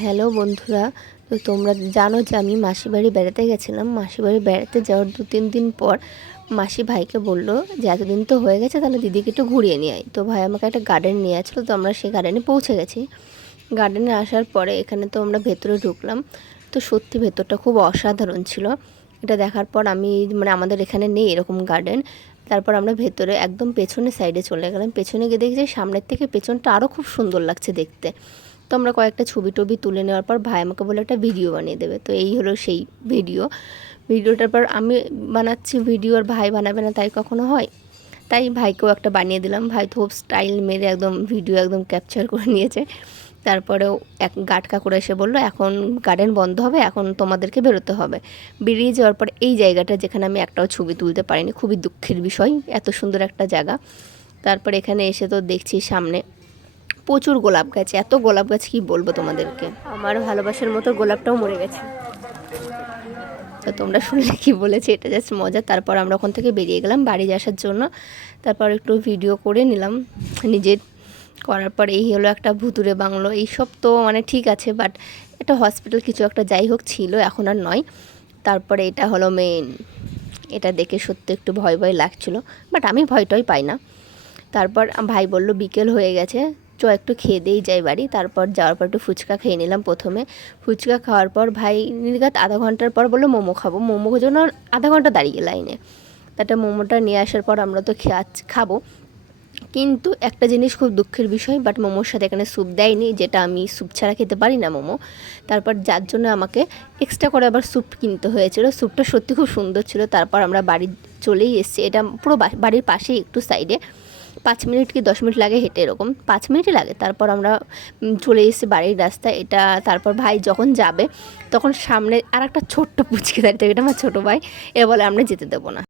Hello বন্ধুরা, তো তোমরা জানো যে আমি মাসির বাড়ি বেড়াতে গেছিলাম। মাসির বাড়ি বেড়াতে যাওয়ার 2-3 দিন পর মাসি ভাইকে বলল যে এতদিন তো হয়ে গেছে, তাহলে দিদিকে একটু ঘুরিয়ে নিয়ে আয়। তো ভাই আমাকে একটা গার্ডেন নিয়ে আসলো, তো আমরা সেই গার্ডেনে পৌঁছে গেছি। গার্ডেনে আসার পরে এখানে তো আমরা ভেতরে ঢুকলাম। তো সত্যি ভেতরটা খুব অসাধারণ ছিল। এটা দেখার পর আমি আমাদের এখানে নেই এরকম গার্ডেন। তারপর আমরা ভেতরে একদম পেছনে সাইডে চলে গেলাম। পেছনে গিয়ে দেখছি সামনের থেকে পেছনটা আরও খুব সুন্দর লাগছে দেখতে। তো আমরা কয়েকটা ছবি টবি তুলে নেওয়ার পর ভাই আমাকে বলে একটা ভিডিও বানিয়ে দেবে। তো এই হলো সেই ভিডিওটার পর আমি বানাচ্ছি ভিডিও, আর ভাই বানাবে না তাই কখনো হয়? তাই ভাইকেও একটা বানিয়ে দিলাম। ভাই তো খুব স্টাইল মেরে একদম ভিডিও একদম ক্যাপচার করে নিয়েছে। তারপরেও এক গার্ড কাকুরা এসে বললো এখন গার্ডেন বন্ধ হবে, এখন তোমাদেরকে বেরোতে হবে। বেরিয়ে যাওয়ার পর এই জায়গাটা যেখানে আমি একটাও ছবি তুলতে পারিনি, খুবই দুঃখের বিষয়, এত সুন্দর একটা জায়গা। তারপর এখানে এসে তো দেখছি সামনে প্রচুর গোলাপ গাছ, এত গোলাপ গাছ কি বলবো তোমাদেরকে। আমার ভালোবাসার মতো গোলাপটাও মরে গেছে। তো তোমরা শুনলে কি বলেছে, এটা জাস্ট মজা। তারপর আমরা ওখান থেকে বেরিয়ে গেলাম বাড়ি আসার জন্য। তারপর একটু ভিডিও করে নিলাম নিজের। করার পর এই হলো একটা ভুতুরে বাংলো। এইসব তো ঠিক আছে, বাট এটা হসপিটাল কিছু একটা যাই হোক ছিল, এখন আর নয়। তারপরে এটা হলো মেন। এটা দেখে সত্যি একটু ভয় ভয় লাগছিলো, বাট আমি ভয়টাই পাই না। তারপর ভাই বলল বিকেল হয়ে গেছে, চ একটু খেয়ে দিয়েই যাই বাড়ি। তারপর যাওয়ার পর একটু ফুচকা খেয়ে নিলাম প্রথমে। ফুচকা খাওয়ার পর ভাই নির্ঘাত আধা ঘন্টার পর বললো মোমো খাবো। মোমোর জন্য আধা ঘন্টা দাঁড়িয়ে লাইনে। তারপর মোমোটা নিয়ে আসার পর আমরা তো খাবো। কিন্তু একটা জিনিস খুব দুঃখের বিষয়, বাট মোমোর সাথে এখানে স্যুপ দেয়নি, যেটা আমি স্যুপ ছাড়া খেতে পারি না মোমো। তারপর যার জন্য আমাকে এক্সট্রা করে আবার স্যুপ কিনতে হয়েছিল। স্যুপটা সত্যি খুব সুন্দর ছিল। তারপর আমরা বাড়ি চলেই এসেছি। এটা পুরো বাড়ির পাশেই, একটু সাইডে 5 মিনিট কি 10 মিনিট লাগে হেঁটে, এরকম 5 মিনিটই লাগে। তারপর আমরা চলে এসেছি বাড়ির রাস্তায় এটা। তারপর ভাই যখন যাবে তখন সামনে আর একটা ছোট্ট পুচকে দাঁড়িয়ে থাকে, এটা আমার ছোটো ভাই। এ বলে আমরা যেতে দেবো না।